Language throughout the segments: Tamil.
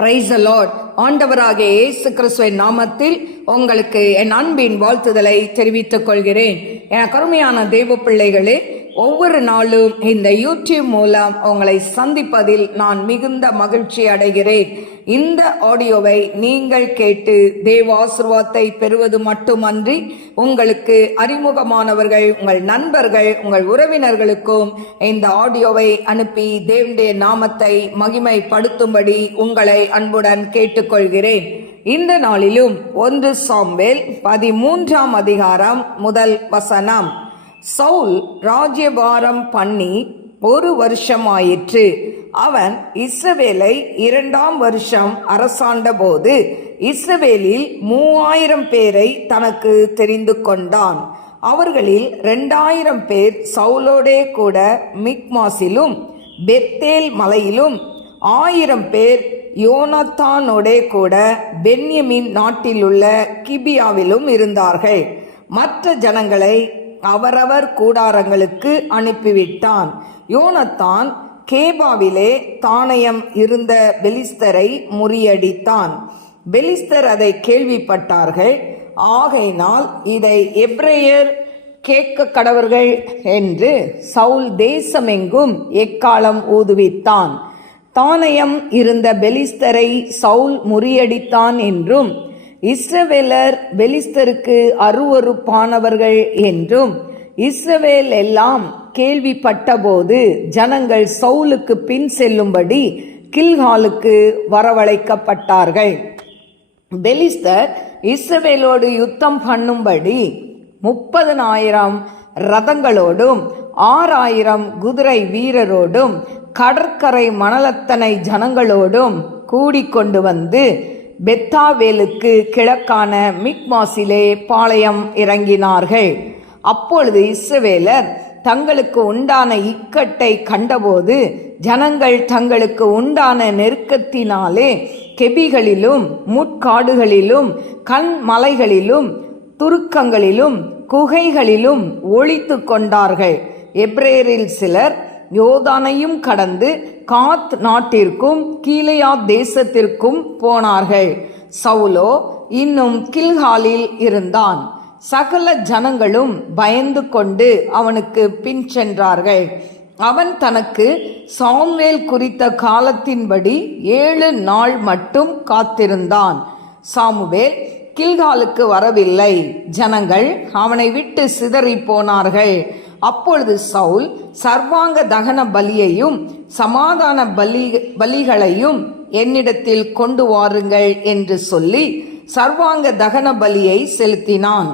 Praise the Lord. ஆண்டவராகிய இயேசு கிறிஸ்துவின் நாமத்தில் உங்களுக்கு என் அன்பின் வாழ்த்துதலை தெரிவித்துக் கொள்கிறேன். என் கருமையான தேவ பிள்ளைகளே, ஒவ்வொரு நாளும் இந்த யூடியூப் மூலம் உங்களை சந்திப்பதில் நான் மிகுந்த மகிழ்ச்சி அடைகிறேன். இந்த ஆடியோவை நீங்கள் கேட்டு தேவ ஆசீர்வாதத்தை பெறுவது மட்டுமன்றி, உங்களுக்கு அறிமுகமானவர்கள், உங்கள் நண்பர்கள், உங்கள் உறவினர்களுக்கும் இந்த ஆடியோவை அனுப்பி தேவனுடைய நாமத்தை மகிமைப்படுத்தும்படி உங்களை அன்புடன் கேட்டுக்கொள்கிறேன். இந்த நாளிலும் 1 சாமுவேல் 13 அதிகாரம் 1 வசனம். சவுல் ராஜ்யபாரம் பண்ணி 1 வருஷமாயிற்று. அவன் இஸ்ரவேலை 2ஆம் வருஷம் அரசாண்ட போது இஸ்ரவேலில் 3000 பேரை தனக்கு தெரிந்து கொண்டான். அவர்களில் 2000 பேர் சவுலோடே கூட மிக்மாசிலும் பெத்தேல் மலையிலும், 1000 பேர் யோனத்தானோடே கூட பென்யமின் நாட்டிலுள்ள கிபியாவிலும் இருந்தார்கள். மற்ற ஜனங்களை அவரவர் கூடாரங்களுக்கு அனுப்பிவிட்டான். யோனத்தான் கேபாவிலே தானயம் இருந்த பெலிஸ்தரை முறியடித்தான். பெலிஸ்தர் அதை கேள்விப்பட்டார்கள். ஆகையினால் இதை எபிரேயர் கேட்க கடவர்கள் என்று சவுல் தேசமெங்கும் எக்காலம் ஊதுவித்தான். தானயம் இருந்த பெலிஸ்தரை சவுல் முறியடித்தான் என்றும், இஸ்ரவேலர் பெலிஸ்தருக்கு அருவருப்பானவர்கள் என்றும் இஸ்ரவேல் எல்லாம் கேள்விப்பட்டபோது ஜனங்கள் சவுலுக்கு பின் செல்லும்படி கில்காலுக்கு வரவழைக்கப்பட்டார்கள். பெலிஸ்தர் இஸ்ரவேலோடு யுத்தம் பண்ணும்படி 30,000 ரதங்களோடும் 6,000 குதிரை வீரரோடும் கடற்கரை மணலத்தனை ஜனங்களோடும் கூடிக்கொண்டு வந்து பெத்தாவேலுக்கு கிழக்கான மிக்மாசிலே பாளையம் இறங்கினார்கள். அப்பொழுது இஸ்ரவேலர் தங்களுக்கு உண்டான இக்கட்டை கண்டபோது ஜனங்கள் தங்களுக்கு உண்டான நெருக்கத்தினாலே கெபிகளிலும் முட்காடுகளிலும் கண்மலைகளிலும் துருக்கங்களிலும் குகைகளிலும் ஒளித்து கொண்டார்கள். எபிரேயரில் சிலர் யோர்தானையும் கடந்து காத் நாட்டிற்கும் கீலேயாத் தேசத்திற்கும் போனார்கள். சவுலோ இன்னும் கில்காலில் இருந்தான். சகல ஜனங்களும் பயந்து கொண்டு அவனுக்கு பின் சென்றார்கள். அவன் தனக்கு சாமுவேல் குறித்த காலத்தின்படி 7 நாள் மட்டும் காத்திருந்தான். சாமுவேல் கில்காலுக்கு வரவில்லை. ஜனங்கள் அவனை விட்டு சிதறி போனார்கள். அப்பொழுது சவுல் சர்வாங்க தகன பலியையும் சமாதான பலிகளையும் என்னிடத்தில் கொண்டு வாருங்கள் என்று சொல்லி சர்வாங்க தகன பலியை செலுத்தினான்.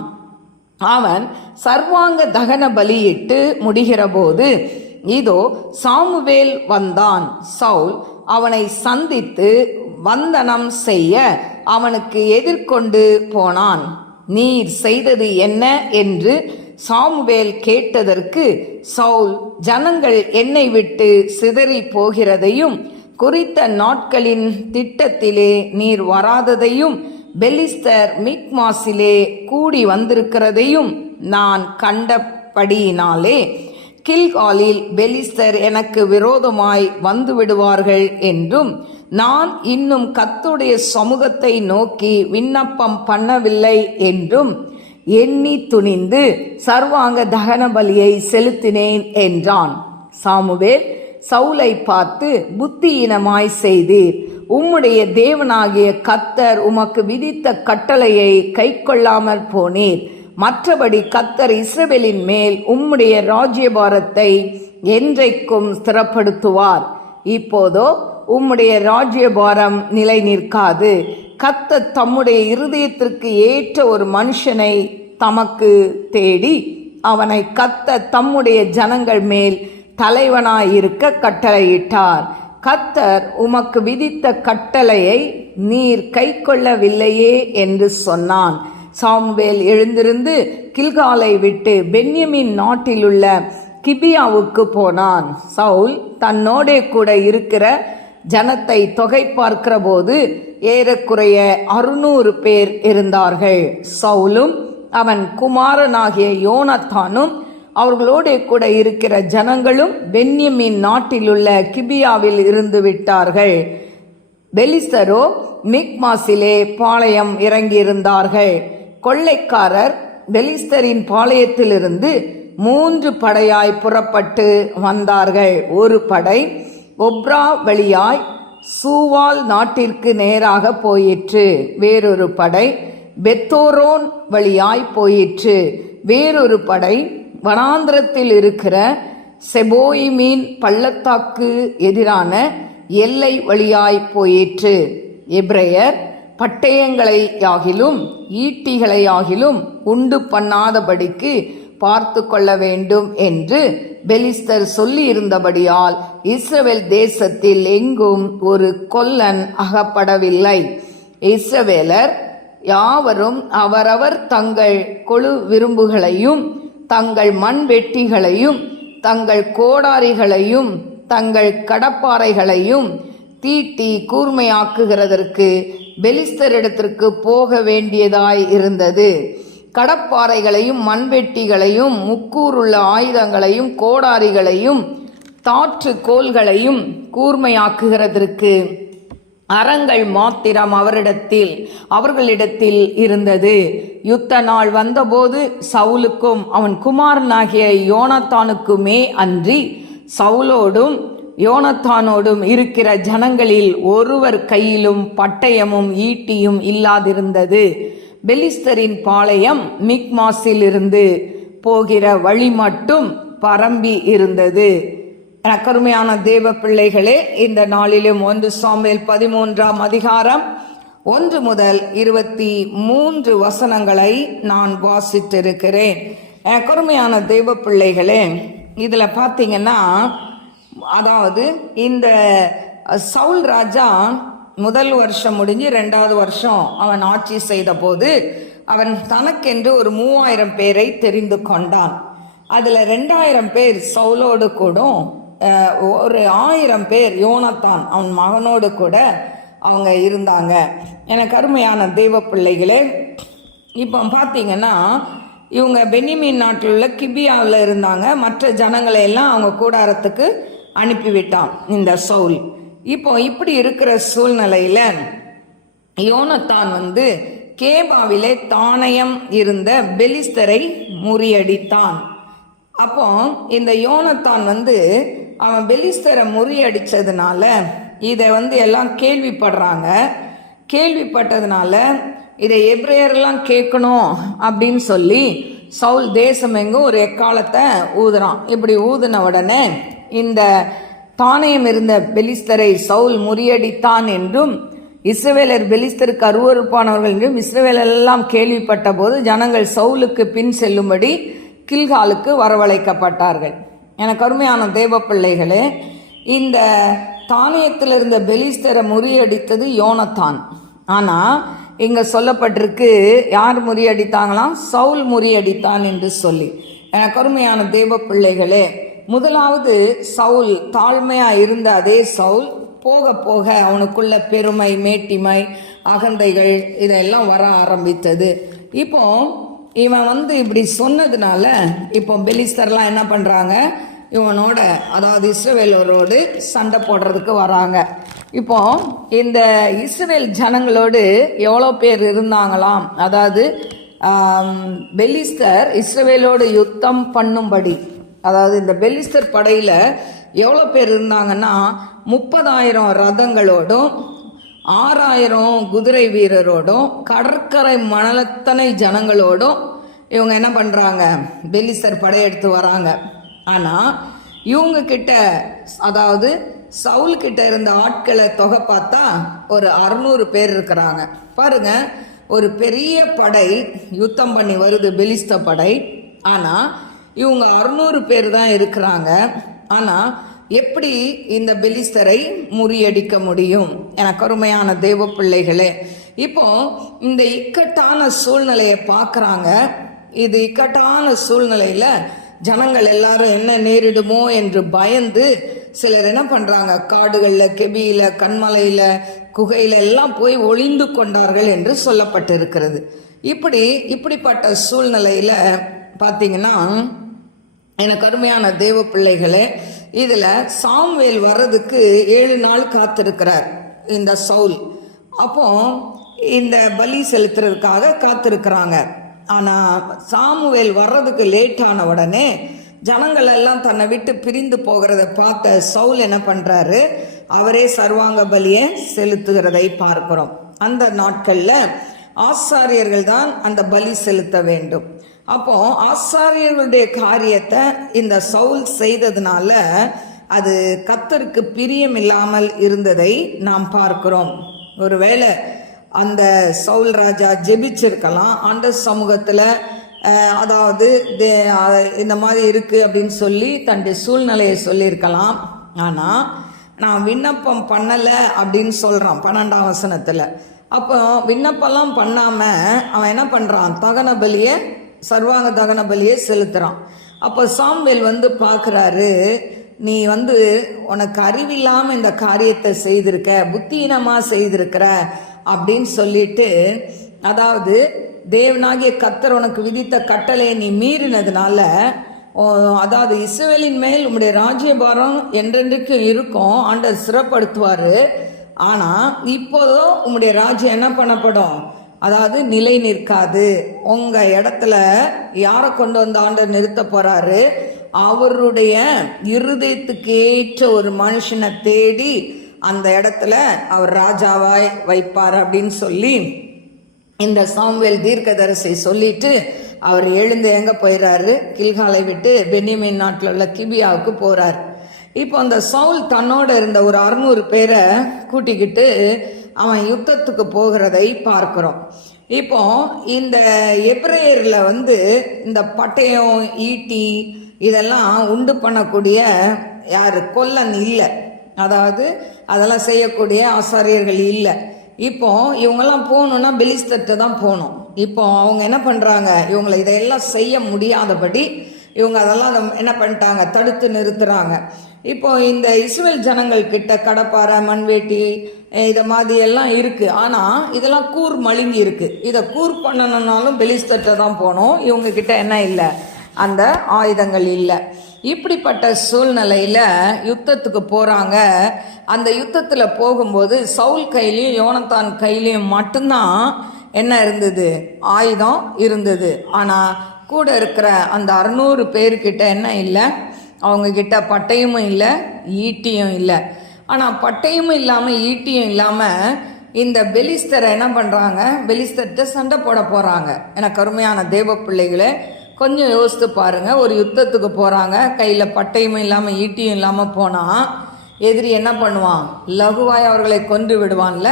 அவன் சர்வாங்க தகன பலியிட்டு முடிகிற போது இதோ சாமுவேல் வந்தான். சவுல் அவனை சந்தித்து வந்தனம் செய்ய அவனுக்கு எதிர்கொண்டு போனான். நீர் செய்தது என்ன என்று சாமுவேல் கேட்டதற்கு, சவுல் ஜனங்கள் என்னை விட்டு சிதறி போகிறதையும் குறித்த நாட்களின் திட்டத்திலே நீர் வராததையும் பெலிஸ்தர் மிக்மாசிலே கூடி வந்திருக்கிறதையும் நான் கண்டபடியினாலே கில்காலில் பெலிஸ்தர் எனக்கு விரோதமாய் வந்து விடுவார்கள் என்றும், நான் இன்னும் கர்த்தருடைய சமூகத்தை நோக்கி விண்ணப்பம் பண்ணவில்லை என்றும் எண்ணி துணிந்து சர்வாங்க தகன பலியை செலுத்தினேன் என்றான். சாமுவேல் சவுலை பார்த்து, புத்தியீனமாய் செய்தீர். உம்முடைய தேவனாகிய கர்த்தர் உமக்கு விதித்த கட்டளையை கை கொள்ளாமற் போனீர். மற்றபடி கர்த்தர் இஸ்ரவேலின் மேல் உம்முடைய ராஜ்யபாரத்தை என்றைக்கும் ஸ்திரப்படுத்துவார். இப்போதோ உம்முடைய ராஜ்யபாரம் நிலை நிற்காது. கர்த்தர் தம்முடைய இருதயத்திற்கு ஏற்ற ஒரு மனுஷனை தமக்கு தேடி அவனை கர்த்தர் தம்முடைய ஜனங்கள் மேல் தலைவனாயிருக்க கட்டளையிட்டார். கர்த்தர் உமக்கு விதித்த கட்டளையை நீர் கை கொள்ளவில்லையே என்று சொன்னான். சாமுவேல் எழுந்திருந்து கில்காலை விட்டு பென்யமின் நாட்டிலுள்ள கிபியாவுக்கு போனான். சவுல் தன்னோடே கூட இருக்கிற ஜனத்தை தொகை பார்க்கிற போது ஏறக்குறைய 600 பேர் இருந்தார்கள். சவுலும் அவன் குமாரனாகிய யோனத்தானும் அவர்களோட கூட இருக்கிற ஜனங்களும் பென்யமின் நாட்டிலுள்ள கிபியாவில் இருந்து விட்டார்கள். பெலிஸ்தரோ மிக்மாசிலே பாளையம் இறங்கியிருந்தார்கள். கொள்ளைக்காரர் பெலிஸ்தரின் பாளையத்திலிருந்து 3 படையாய் புறப்பட்டு வந்தார்கள். ஒரு படை ஒப்ரா வழியாய் சூவால் நாட்டிற்கு நேராக போயிற்று. வேறொரு படை பெத்தோரோன் வழியாய் போயிற்று. வேறொரு படை வனாந்திரத்தில் இருக்கிற செபோயிமீன் பள்ளத்தாக்கு எதிரான எல்லை வழியாய் போயிற்று. எபிரெயர் பட்டயங்களையாகிலும் ஈட்டிகளையாகிலும் உண்டு பண்ணாதபடிக்கு பார்த்து கொள்ள வேண்டும் என்று பெலிஸ்தர் சொல்லி இருந்தபடியால் இஸ்ரவேல் தேசத்தில் எங்கும் ஒரு கொல்லன் அகப்படவில்லை. இஸ்ரவேலர் யாவரும் அவரவர் தங்கள் கொழு விரும்புகளையும் தங்கள் மண்வெட்டிகளையும் தங்கள் கோடாரிகளையும் தங்கள் கடப்பாறைகளையும் தீட்டி கூர்மையாக்குகிறதற்கு பெலிஸ்தரிடத்திற்கு போக வேண்டியதாய் இருந்தது. கடப்பாறைகளையும் மண்வெட்டிகளையும் முக்கூறுள்ள ஆயுதங்களையும் கோடாரிகளையும் தாற்று கோல்களையும் கூர்மையாக்குகிறதற்கு அரங்கள் மாத்திரம் அவர்களிடத்தில் இருந்தது. யுத்த நாள் வந்தபோது சவுலுக்கும் அவன் குமாரனாகிய யோனத்தானுக்குமே அன்றி சவுலோடும் யோனத்தானோடும் இருக்கிற ஜனங்களில் ஒருவர் கையிலும் பட்டயமும் ஈட்டியும் இல்லாதிருந்தது. பெலிஸ்தரின் பாளையம் மிக்மாசில் இருந்து போகிற வழி மட்டும் பரம்பி இருந்தது. கருமையான தேவ பிள்ளைகளே, இந்த நாளிலும் 1 சாமுவேல் 13ஆம் அதிகாரம் 1 முதல் 23 வசனங்களை நான் வாசித்திருக்கிறேன். கருமையான தேவ பிள்ளைகளே, இதில் பார்த்தீங்கன்னா, அதாவது இந்த சவுல் ராஜா முதல் வருஷம் முடிஞ்சு 2வது வருஷம் அவன் ஆட்சி செய்த போது அவன் தனக்கென்று ஒரு 3000 பேரை தெரிந்து கொண்டான். அதில் 2000 பேர் சவுலோடு கூட ஒரு 1000 பேர் யோனத்தான் அவன் மகனோடு கூட அவங்க இருந்தாங்க. எனக்கு அருமையான தெய்வ பிள்ளைகளே, இப்போ பார்த்தீங்கன்னா இவங்க பென்யமீன் நாட்டில் உள்ள கிபியாவில் இருந்தாங்க. மற்ற ஜனங்களை எல்லாம் அவங்க கூடாரத்துக்கு அனுப்பிவிட்டான் இந்த சவுல். இப்போ இப்படி இருக்கிற சூழ்நிலையில் யோனத்தான் கேபாவிலே தானயம் இருந்த பெலிஸ்தரை முறியடித்தான். அப்போ இந்த யோனத்தான் அவன் பெலிஸ்தரை முறியடித்ததுனால இதை எல்லாம் கேள்விப்படுறாங்க. கேள்விப்பட்டதுனால இதை எபிரெயர்லாம் கேட்கணும் அப்படின்னு சொல்லி சவுல் தேசம் எங்கும் ஒரு எக்காலத்தை ஊதுறான். இப்படி ஊதின உடனே இந்த தானயம் இருந்த பெலிஸ்தரை சவுல் முறியடித்தான் என்றும் இஸ்ரவேலர் பெலிஸ்தருக்கு அருவருப்பானவர்கள் என்றும் இஸ்ரவேலர் எல்லாம் கேள்விப்பட்ட போது ஜனங்கள் சவுலுக்கு பின் செல்லும்படி கில்காலுக்கு வரவழைக்கப்பட்டார்கள். எனக்கு அருமையான தேவ பிள்ளைகளே, இந்த தானியத்தில் இருந்த பெலிஸ்தரை முறியடித்தது யோனத்தான். ஆனால் இங்கே சொல்லப்பட்டிருக்கு யார் முறியடித்தாங்களாம்? சவுல் முறியடித்தான் என்று சொல்லி. எனக்கு அருமையான தேவ பிள்ளைகளே, முதலாவது சவுல் தாழ்மையாக இருந்த அதே சவுல் போக போக அவனுக்குள்ள பெருமை, மேட்டிமை, அகந்தைகள் இதெல்லாம் வர ஆரம்பித்தது. இப்போ இவன் இப்படி சொன்னதுனால இப்போ பெலிஸ்தர்லாம் என்ன பண்ணுறாங்க? இவனோட, அதாவது இஸ்ரவேலரோடு சண்டை போடுறதுக்கு வராங்க. இப்போ இந்த இஸ்ரவேல் ஜனங்களோடு எவ்வளோ பேர் இருந்தாங்களாம்? அதாவது பெலிஸ்தர் இஸ்ரவேலோடு யுத்தம் பண்ணும்படி, அதாவது இந்த பெலிஸ்தர் படையில் எவ்வளோ பேர் இருந்தாங்கன்னா 30,000 ரதங்களோடும் 6,000 குதிரை வீரரோடும் கடற்கரை மணலத்தனை ஜனங்களோடும் இவங்க என்ன பண்ணுறாங்க? பெலிஸ்தர் படையெடுத்து வராங்க. ஆனால் இவங்க கிட்ட, அதாவது சவுல் கிட்ட இருந்த ஆட்களை தொகை பார்த்தா ஒரு 600 பேர் இருக்கிறாங்க. பாருங்க, ஒரு பெரிய படை யுத்தம் பண்ணி வருது, பெலிஸ்த படை. ஆனால் இவங்க 600 பேர் தான் இருக்கிறாங்க. ஆனால் எப்படி இந்த பெலிஸ்தரை முறியடிக்க முடியும்? எனக்கு அருமையான தேவ பிள்ளைகளே, இப்போ இந்த இக்கட்டான சூழ்நிலையை பார்க்குறாங்க. இது இக்கட்டான சூழ்நிலையில் ஜனங்கள் எல்லாரும் என்ன நேரிடுமோ என்று பயந்து சிலர் என்ன பண்ணுறாங்க? காடுகளில், கெபியில், கண்மலையில், குகையில் எல்லாம் போய் ஒளிந்து கொண்டார்கள் என்று சொல்லப்பட்டிருக்கிறது. இப்படிப்பட்ட சூழ்நிலையில் பார்த்தீங்கன்னா, எனக்கு அருமையான தேவ பிள்ளைகளே, இதில் சாமுவேல் வர்றதுக்கு 7 நாள் காத்திருக்கிறார். இந்த சவுல். அப்போ இந்த பலி செலுத்துறதுக்காக காத்திருக்கிறாங்க. ஆனால் சாமுவேல் வர்றதுக்கு லேட்டான உடனே ஜனங்கள் எல்லாம் தன்னை விட்டு பிரிந்து போகிறத பார்த்த சவுல் என்ன பண்ணுறாரு, அவரே சர்வாங்க பலியை செலுத்துகிறதை பார்க்கிறோம். அந்த நாட்களில் ஆசாரியர்கள் தான் அந்த பலி செலுத்த வேண்டும். அப்போ ஆசாரியர்களுடைய காரியத்தை இந்த சவுல் செய்ததுனால அது கர்த்தருக்கு பிரியம் இல்லாமல் இருந்ததை நாம் பார்க்கிறோம். ஒருவேளை அந்த சவுல் ராஜா ஜெபிச்சிருக்கலாம், ஆண்டவர் சமூகத்தில் அதாவது இந்த மாதிரி இருக்குது அப்படின்னு சொல்லி தன்னுடைய சூழ்நிலையை சொல்லியிருக்கலாம். ஆனால் நான் விண்ணப்பம் பண்ணலை அப்படின்னு சொல்கிறான் 12ஆம் வசனத்தில். அப்போ விண்ணப்பம்லாம் பண்ணாமல் அவன் என்ன பண்ணுறான், தகன பலியை, சர்வாங்க தகன பலியை செலுத்துகிறான். அப்போ சாமுவேல் பார்க்குறாரு, நீ உனக்கு அறிவில்லாமல் இந்த காரியத்தை செய்திருக்க, புத்தியினமாக செய்திருக்கிற அப்படின்னு சொல்லிட்டு, அதாவது தேவனாகிய கர்த்தர் உனக்கு விதித்த கட்டளையை நீ மீறினதுனால, அதாவது இஸ்ரவேலின் மேல் உம்முடைய ராஜ்யபாரம் என்றென்றைக்கும் இருக்கும், ஆண்டவர் சிறப்படுத்துவார். ஆனால் இப்போதோ உம்முடைய ராஜ்யம் என்ன பண்ணப்படும், அதாவது நிலை நிற்காது. உங்கள் இடத்துல யாரை கொண்டு வந்து ஆண்டவர் நிறுத்த போகிறாரு, அவருடைய இருதயத்துக்கு ஏற்ற ஒரு மனுஷனை தேடி அந்த இடத்துல அவர் ராஜாவாய் வைப்பார் அப்படின்னு சொல்லி இந்த சாமுவேல் தீர்க்கதரிசி சொல்லிட்டு அவர் எழுந்து எங்கே போயிடுறாரு, கில்காலை விட்டு பென்யமீன் நாட்டில் உள்ள கிபியாவுக்கு போகிறார். இப்போ அந்த சவுல் தன்னோட இருந்த ஒரு 600 பேரை கூட்டிக்கிட்டு அவன் யுத்தத்துக்கு போகிறதை பார்க்கிறோம். இப்போ இந்த எபிரேயரில் இந்த பட்டயம், ஈட்டி இதெல்லாம் உண்டு பண்ணக்கூடிய யார், கொல்லன் இல்லை, அதாவது அதெல்லாம் செய்யக்கூடிய ஆசாரியர்கள் இல்லை. இப்போ இவங்கெல்லாம் போகணுன்னா பெலிஸ்தர்கிட்ட தான் போகணும். இப்போ அவங்க என்ன பண்ணுறாங்க, இவங்களை இதையெல்லாம் செய்ய முடியாதபடி இவங்க அதெல்லாம் என்ன பண்ணிட்டாங்க, தடுத்து நிறுத்துகிறாங்க. இப்போ இந்த இஸ்ரவேல் ஜனங்கள் கிட்ட கடப்பாறை, மண்வேட்டி இதை மாதிரி எல்லாம் இருக்குது. ஆனால் இதெல்லாம் கூர் மழுங்கி இருக்குது. இதை கூர் பண்ணணுன்னாலும் பெலிஸ்தர்கிட்ட தான் போகணும். இவங்க கிட்ட என்ன இல்லை, அந்த ஆயுதங்கள் இல்லை. இப்படிப்பட்ட சூழ்நிலையில் யுத்தத்துக்கு போகிறாங்க. அந்த யுத்தத்தில் போகும்போது சவுல் கையிலையும் யோனத்தான் கையிலையும் மட்டும்தான் என்ன இருந்தது, ஆயுதம் இருந்தது. ஆனால் கூட இருக்கிற அந்த 600 பேர்கிட்ட என்ன இல்லை, அவங்கக்கிட்ட பட்டயமும் இல்லை, ஈட்டியும் இல்லை. ஆனால் பட்டயமும் இல்லாமல் ஈட்டியும் இல்லாமல் இந்த பெலிஸ்தரை என்ன பண்ணுறாங்க, பெலிஸ்தர்கிட்ட சண்டை போட போகிறாங்க. எனக்கு அருமையான தேவ பிள்ளைகளே, கொஞ்சம் யோசித்து பாருங்கள். ஒரு யுத்தத்துக்கு போகிறாங்க, கையில் பட்டயமும் இல்லாமல் ஈட்டியும் இல்லாமல் போனால் எதிரி என்ன பண்ணுவான், லகுவாய் அவர்களை கொன்று விடுவான்ல.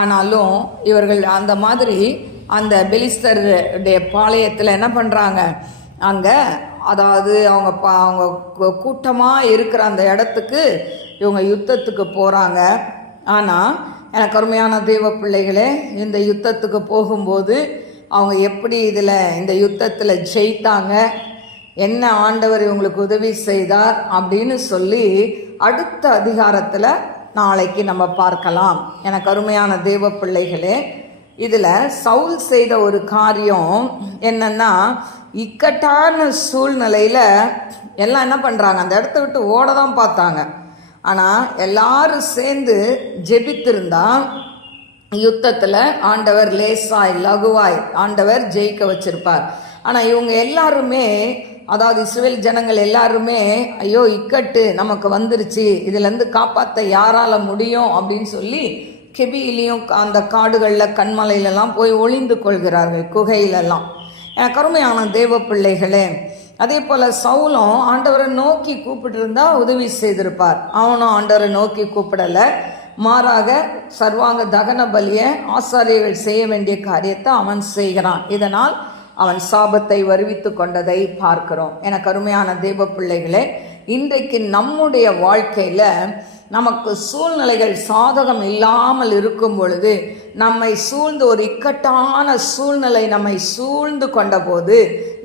ஆனாலும் இவர்கள் அந்த மாதிரி அந்த பெலிஸ்தருடைய பாளையத்தில் என்ன பண்ணுறாங்க, அங்கே அதாவது அவங்க கூட்டமாக இருக்கிற அந்த இடத்துக்கு இவங்க யுத்தத்துக்கு போகிறாங்க. ஆனால் எனக்கு அருமையான தெய்வ பிள்ளைகளே, இந்த யுத்தத்துக்கு போகும்போது அவங்க எப்படி இந்த யுத்தத்தில் ஜெயித்தாங்க, என்ன ஆண்டவர் இவங்களுக்கு உதவி செய்தார் அப்படின்னு சொல்லி அடுத்த அதிகாரத்தில் நாளைக்கு நம்ம பார்க்கலாம். எனக்கு அருமையான தேவ பிள்ளைகளே, இதில் சவுல் செய்த ஒரு காரியம் என்னன்னா, இக்கட்டான சூழ்நிலையில் எல்லாம் என்ன பண்ணுறாங்க, அந்த இடத்த விட்டு ஓட தான் பார்த்தாங்க. ஆனால் எல்லாரும் சேர்ந்து ஜெபித்திருந்தா யுத்தத்தில் ஆண்டவர் லேசாய் லகுவாய் ஆண்டவர் ஜெயிக்க வச்சிருப்பார். ஆனால் இவங்க எல்லாருமே, அதாவது இஸ்ரவேல் ஜனங்கள் எல்லாருமே, ஐயோ இக்கட்டு நமக்கு வந்துருச்சு, இதுலேருந்து காப்பாற்ற யாரால முடியும் அப்படின்னு சொல்லி கெபியிலையும் அந்த காடுகளில் கண்மலையிலெல்லாம் போய் ஒளிந்து கொள்கிறார்கள், குகையிலெல்லாம். எனக்கு அருமையான தேவ பிள்ளைகளே, அதே போல் சவுலும் ஆண்டவரை நோக்கி கூப்பிட்டு உதவி செய்திருப்பார். அவனும் ஆண்டவரை நோக்கி கூப்பிடலை, மாறாக சர்வாங்க தகன பலியை ஆசாரியர்கள் செய்ய வேண்டிய காரியத்தை அவன் செய்கிறான். இதனால் அவன் சாபத்தை வருவித்து கொண்டதை பார்க்கிறோம். எனக்கு அருமையான தேவ பிள்ளைகளே, இன்றைக்கு நம்முடைய வாழ்க்கையில் நமக்கு சூழ்நிலைகள் சாதகம் இல்லாமல் இருக்கும் பொழுது, நம்மை சூழ்ந்து ஒரு இக்கட்டான சூழ்நிலை நம்மை சூழ்ந்து கொண்ட போது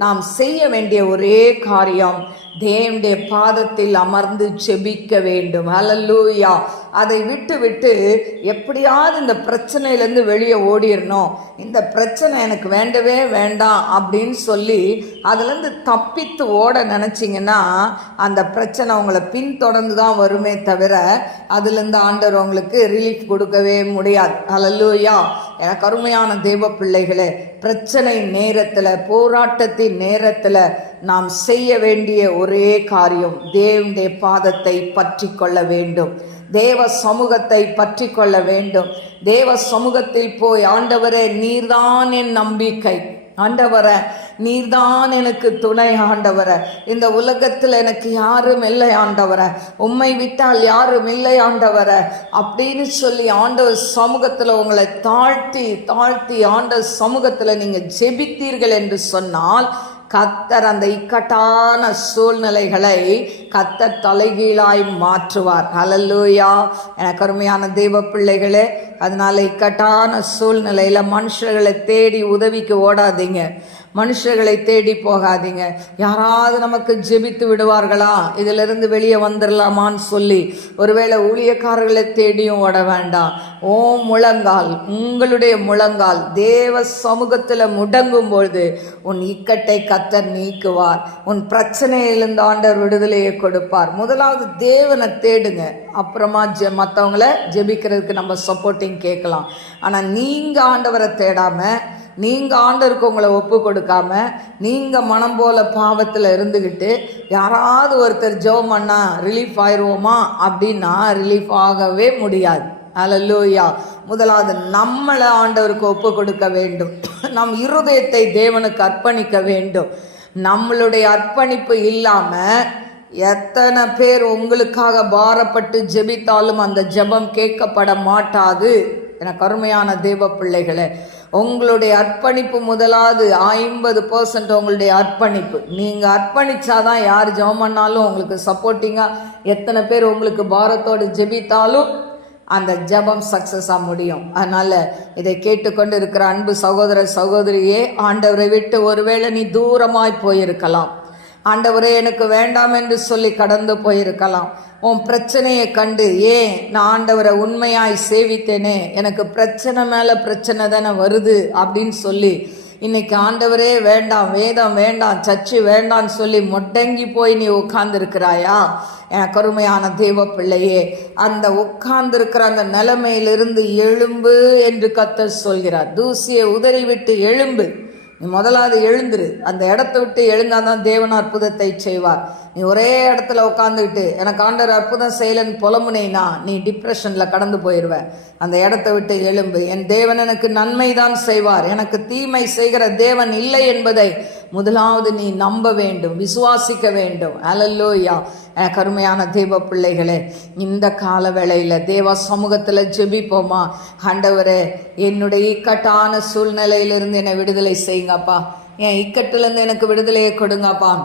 நாம் செய்ய வேண்டிய ஒரே காரியம் தேவனுடைய பாதத்தில் அமர்ந்து ஜெபிக்க வேண்டும். ஹல்லேலூயா. அதை விட்டு எப்படியாவது இந்த பிரச்சனையிலேருந்து வெளியே ஓடிடணும், இந்த பிரச்சனை எனக்கு வேண்டவே வேண்டாம் அப்படின்னு சொல்லி அதுலேருந்து தப்பித்து ஓட நினச்சிங்கன்னா அந்த பிரச்சனை உங்களை பின்தொடர்ந்து தான் வருமே தவிர அதுலேருந்து ஆண்டவர் உங்களுக்கு ரிலீஃப் கொடுக்கவே முடியாது. ஹல்லேலூயா. எனக்கு அருமையான தேவ பிள்ளைகளே, பிரச்சனை நேரத்தில், போராட்டத்தின் நேரத்தில் நாம் செய்ய வேண்டிய ஒரே காரியம் தேவனுடைய பாதத்தை பற்றி கொள்ள வேண்டும், தேவ சமூகத்தை பற்றி கொள்ள வேண்டும். தேவ சமூகத்தில் போய், ஆண்டவரே நீர்தான் என் நம்பிக்கை, ஆண்டவரே நீர்தான் எனக்கு துணை, ஆண்டவரே இந்த உலகத்தில் எனக்கு யாரும் இல்லை, ஆண்டவரே உம்மை விட்டால் யாரும் இல்லை, ஆண்டவரே அப்படின்னு சொல்லி ஆண்டவர் சமூகத்தில் உங்களை தாழ்த்தி ஆண்டவர் சமூகத்தில் நீங்கள் ஜெபித்தீர்கள் என்று சொன்னால் கர்த்தர் அந்த இக்கட்டான சூழ்நிலைகளை கர்த்தர் தலைகீழாய் மாற்றுவார். ஹல்லேலூயா. எனக்கு அருமையான தெய்வ பிள்ளைகளே, அதனால இக்கட்டான சூழ்நிலையில் மனுஷர்களை தேடி உதவிக்கு ஓடாதீங்க, மனுஷர்களை தேடி போகாதீங்க. யாராவது நமக்கு ஜெபித்து விடுவார்களா, இதிலிருந்து வெளியே வந்துடலாமான்னு சொல்லி ஒருவேளை ஊழியக்காரர்களை தேடியும் ஓட வேண்டாம். முழங்கால், உங்களுடைய முழங்கால் தேவ சமூகத்தில் முடங்கும் பொழுது உன் இக்கட்டை கர்த்தர் நீக்குவார், உன் பிரச்சனையிலிருந்து ஆண்டவர் விடுதலையை கொடுப்பார். முதலாவது தேவனை தேடுங்க, அப்புறமா மற்றவங்களை ஜெபிக்கிறதுக்கு நம்ம சப்போர்ட்டிங் கேட்கலாம். ஆனால் நீங்கள் ஆண்டவரை தேடாமல், நீங்கள் ஆண்டவருக்கு உங்களை ஒப்பு கொடுக்காம, நீங்கள் மனம் போல பாவத்தில் இருந்துக்கிட்டு யாராவது ஒருத்தர் ஜெபம் பண்ணா ரிலீஃப் ஆயிடுவோமா அப்படின்னா ரிலீஃப் ஆகவே முடியாது. ஹல்லேலூயா. முதலாவது நம்மளை ஆண்டவருக்கு ஒப்பு கொடுக்க வேண்டும், நம் இருதயத்தை தேவனுக்கு அர்ப்பணிக்க வேண்டும். நம்மளுடைய அர்ப்பணிப்பு இல்லாமல் எத்தனை பேர் உங்களுக்காக பாரப்பட்டு ஜெபித்தாலும் அந்த ஜெபம் கேட்கப்பட மாட்டாது. எனக்கு அருமையான தேவ பிள்ளைகளே, உங்களுடைய அர்ப்பணிப்பு முதலாவது 50% உங்களுடைய அர்ப்பணிப்பு. நீங்கள் அர்ப்பணிச்சாதான் யார் ஜெபம் பண்ணாலும் உங்களுக்கு சப்போர்ட்டிங்காக, எத்தனை பேர் உங்களுக்கு பாரத்தோடு ஜெபித்தாலும் அந்த ஜெபம் சக்ஸஸாக முடியும். அதனால் இதை கேட்டுக்கொண்டு இருக்கிற அன்பு சகோதர சகோதரியே, ஆண்டவரை விட்டு ஒருவேளை நீ தூரமாய் போயிருக்கலாம், ஆண்டவரே எனக்கு வேண்டாம் என்று சொல்லி கடந்து போயிருக்கலாம். உன் பிரச்சனையை கண்டு, நான் ஆண்டவரை உண்மையாய் சேவித்தேனே, எனக்கு பிரச்சனை மேலே பிரச்சனை தானே வருது அப்படின்னு சொல்லி இன்னைக்கு ஆண்டவரே வேண்டாம், வேதம் வேண்டாம், சர்ச்சு வேண்டான்னு சொல்லி முடங்கி போய் நீ உட்கார்ந்துருக்கிறாயா? என் கருமையான தேவ பிள்ளையே, அந்த உட்கார்ந்துருக்கிற அந்த நிலைமையிலிருந்து எழும்பு என்று கர்த்தர் சொல்கிறார். தூசியை உதறி விட்டு எழும்பு. நீ முதலாவது எழுந்துரு. அந்த இடத்த விட்டு எழுந்தாதான் தேவன் அற்புதத்தை செய்வார். நீ ஒரே இடத்துல உட்காந்துக்கிட்டு எனக்கு ஆண்டவர் அற்புதம் செய்யலன்னு புலம்புனேனா நீ டிப்ரெஷனில் கடந்து போயிடுவ. அந்த இடத்த விட்டு எழும்பு. என் தேவன் எனக்கு நன்மை தான் செய்வார், எனக்கு தீமை செய்கிற தேவன் இல்லை என்பதை முதலாவது நீ நம்ப வேண்டும், விசுவாசிக்க வேண்டும். ஹல்லேலூயா. எனக்கு அருமையான தேவ பிள்ளைகளே, இந்த கால வேளையில் தேவ சமூகத்தில் ஜெபிப்போமா? ஆண்டவரே என்னுடைய இக்கட்டான சூழ்நிலையிலிருந்து என்னை விடுதலை செய்யுங்கப்பா, என் இக்கட்டிலேருந்து எனக்கு விடுதலையை கொடுங்கப்பா,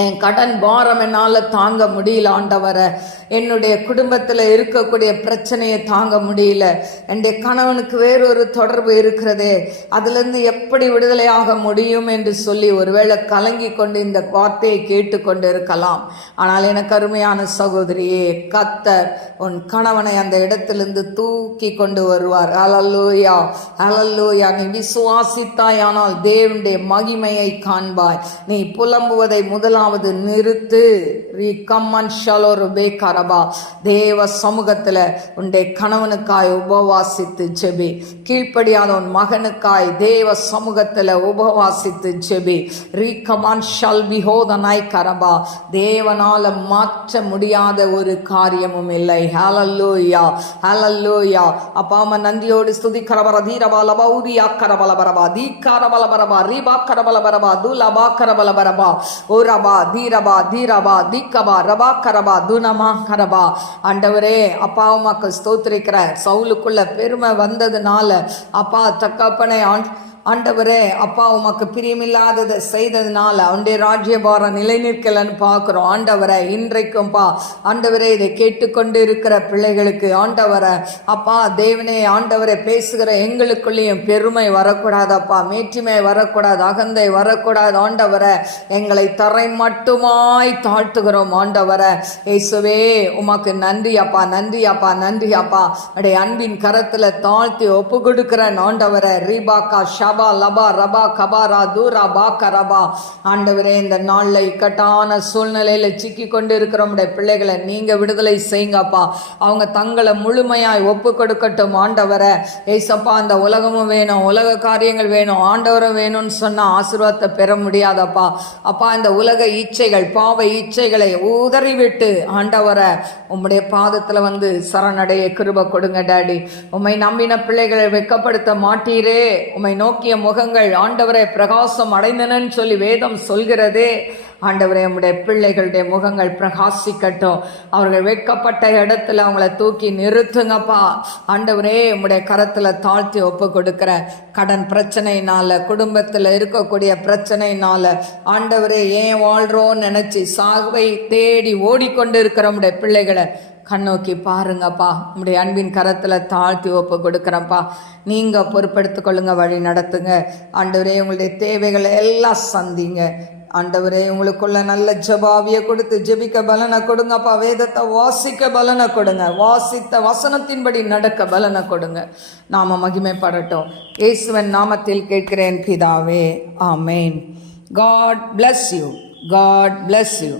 என் கடன் பாரம் என்னால் தாங்க முடியல ஆண்டவரை, என்னுடைய குடும்பத்தில் இருக்கக்கூடிய பிரச்சனையை தாங்க முடியல, என்னுடைய கணவனுக்கு வேறொரு தொடர்பு இருக்கிறதே, அதுலேருந்து எப்படி விடுதலையாக முடியும் என்று சொல்லி ஒருவேளை கலங்கி கொண்டு இந்த வார்த்தையை கேட்டுக்கொண்டு இருக்கலாம். ஆனால் எனக்கு அருமையான சகோதரியே, கர்த்தர் உன் கணவனை அந்த இடத்திலிருந்து தூக்கி கொண்டு வருவார். ஹல்லேலூயா, ஹல்லேலூயா. நீ விசுவாசித்தாயானால் தேவனுடைய மகிமையை காண்பாய். நீ புலம்புவதை முதலாவது நிறுத்து. தேவ சமூகத்தில் உன்னுடைய கணவனுக்காய் உபவாசித்து ஜெபி. கீழ்ப்படியாத உன் மகனுக்காய் தேவ சமூகத்தில் உபவாசித்து ஜெபி. தேவனால மாற்ற முடியாத ஒரு காரியமும் இல்லை. ஹல்லேலூயா, ஹல்லேலூயா. அப்பாம நந்தியோடு ஸ்துதி கரபர தீரபால பௌரியா கரபல பரபா தீக்காரபல பரபா ரீபா கரபல பரபா துலபா கரபல பரபா ஓரபா தீரபா தீரபா தீக்கபா ரபா கரபா துனமா கரபா. ஆண்டவரே அப்பா உமக்கு ஸ்தோத்திரிக்கிற. சவுலுக்குள்ள பெருமை வந்ததுனால அப்பா தகப்பனை ஆண்டவரே அப்பா உமக்கு பிரியமில்லாததை செய்ததுனால அவனுடைய ராஜ்யபாரம் நிலை நிற்கலன்னு பார்க்குறோம். ஆண்டவரை இன்றைக்கும்பா ஆண்டவரே இதை கேட்டுக்கொண்டு இருக்கிற பிள்ளைகளுக்கு ஆண்டவரை அப்பா தேவனே ஆண்டவரை பேசுகிற எங்களுக்குள்ளேயும் பெருமை வரக்கூடாதப்பா, மேற்றுமை வரக்கூடாது, அகந்தை வரக்கூடாது. ஆண்டவரை எங்களை தரை மட்டுமாய் தாழ்த்துகிறோம். ஆண்டவரை இயேசுவே உமக்கு நன்றி அப்பா, நன்றி அப்பா, நன்றி அப்பா. அடைய அன்பின் கரத்தில் தாழ்த்தி ஒப்பு கொடுக்கிறேன். ஆண்டவரை ரீபாக்கா ஷபா லபா ரபா கபாரா தூரா பாக்க ரபா. ஆண்டவரே இந்த நாளில் இக்கட்டான சூழ்நிலையில் சிக்கி கொண்டு இருக்கிற பிள்ளைகளை நீங்க விடுதலை செய்யுங்கப்பா. அவங்க தங்களை முழுமையாய் ஒப்பு கொடுக்கட்டும். ஆண்டவரை ஏசப்பா அந்த உலகமும் வேணும், உலக காரியங்கள் வேணும், ஆண்டவரும் வேணும்னு சொன்னா ஆசீர்வாதத்தை பெற முடியாதப்பா. அப்பா இந்த உலக இச்சைகள் பாவ இச்சைகளை உதறிவிட்டு ஆண்டவரை உம்முடைய பாதத்தில் வந்து சரணடைய கிருபை கொடுங்க டாடி. உம்மை நம்பின பிள்ளைகளை வெட்கப்படுத்த மாட்டீரே. உம்மை நோக்கிய முகங்கள் ஆண்டவரை பிரகாசம் அடைந்தனன்னு சொல்லி வேதம் சொல்கிறதே. ஆண்டவரே உம்முடைய பிள்ளைகளுடைய முகங்கள் பிரகாசிக்கட்டும். அவர்கள் வெட்கப்பட்ட இடத்துல அவங்கள தூக்கி நிறுத்துங்கப்பா. ஆண்டவரே உம்முடைய கரத்தில் தாழ்த்தி ஒப்பு கொடுக்கிற கடன் பிரச்சனையினால, குடும்பத்தில் இருக்கக்கூடிய பிரச்சனையினால ஆண்டவரே ஏன் வாழ்றோன்னு நினைச்சு சாவை தேடி ஓடிக்கொண்டு இருக்கிற உம்முடைய பிள்ளைகளை கண்ணோக்கி பாருங்கப்பா. உங்களுடைய அன்பின் கரத்தில் தாழ்த்தி ஒப்பு கொடுக்குறப்பா. நீங்கள் பொறுப்படுத்திக் கொள்ளுங்க, வழி நடத்துங்க. ஆண்டவரே உங்களுடைய தேவைகளை எல்லாம் சந்திங்க. ஆண்டவரே உங்களுக்குள்ள நல்ல ஜபாவியை கொடுத்து ஜெபிக்க பலனை கொடுங்கப்பா. வேதத்தை வாசிக்க பலனை கொடுங்க, வாசித்த வசனத்தின்படி நடக்க பலனை கொடுங்க. நாம மகிமைப்படட்டும். இயேசுவின் நாமத்தில் கேட்கிறேன் பிதாவே, ஆமேன். God bless you. God bless you.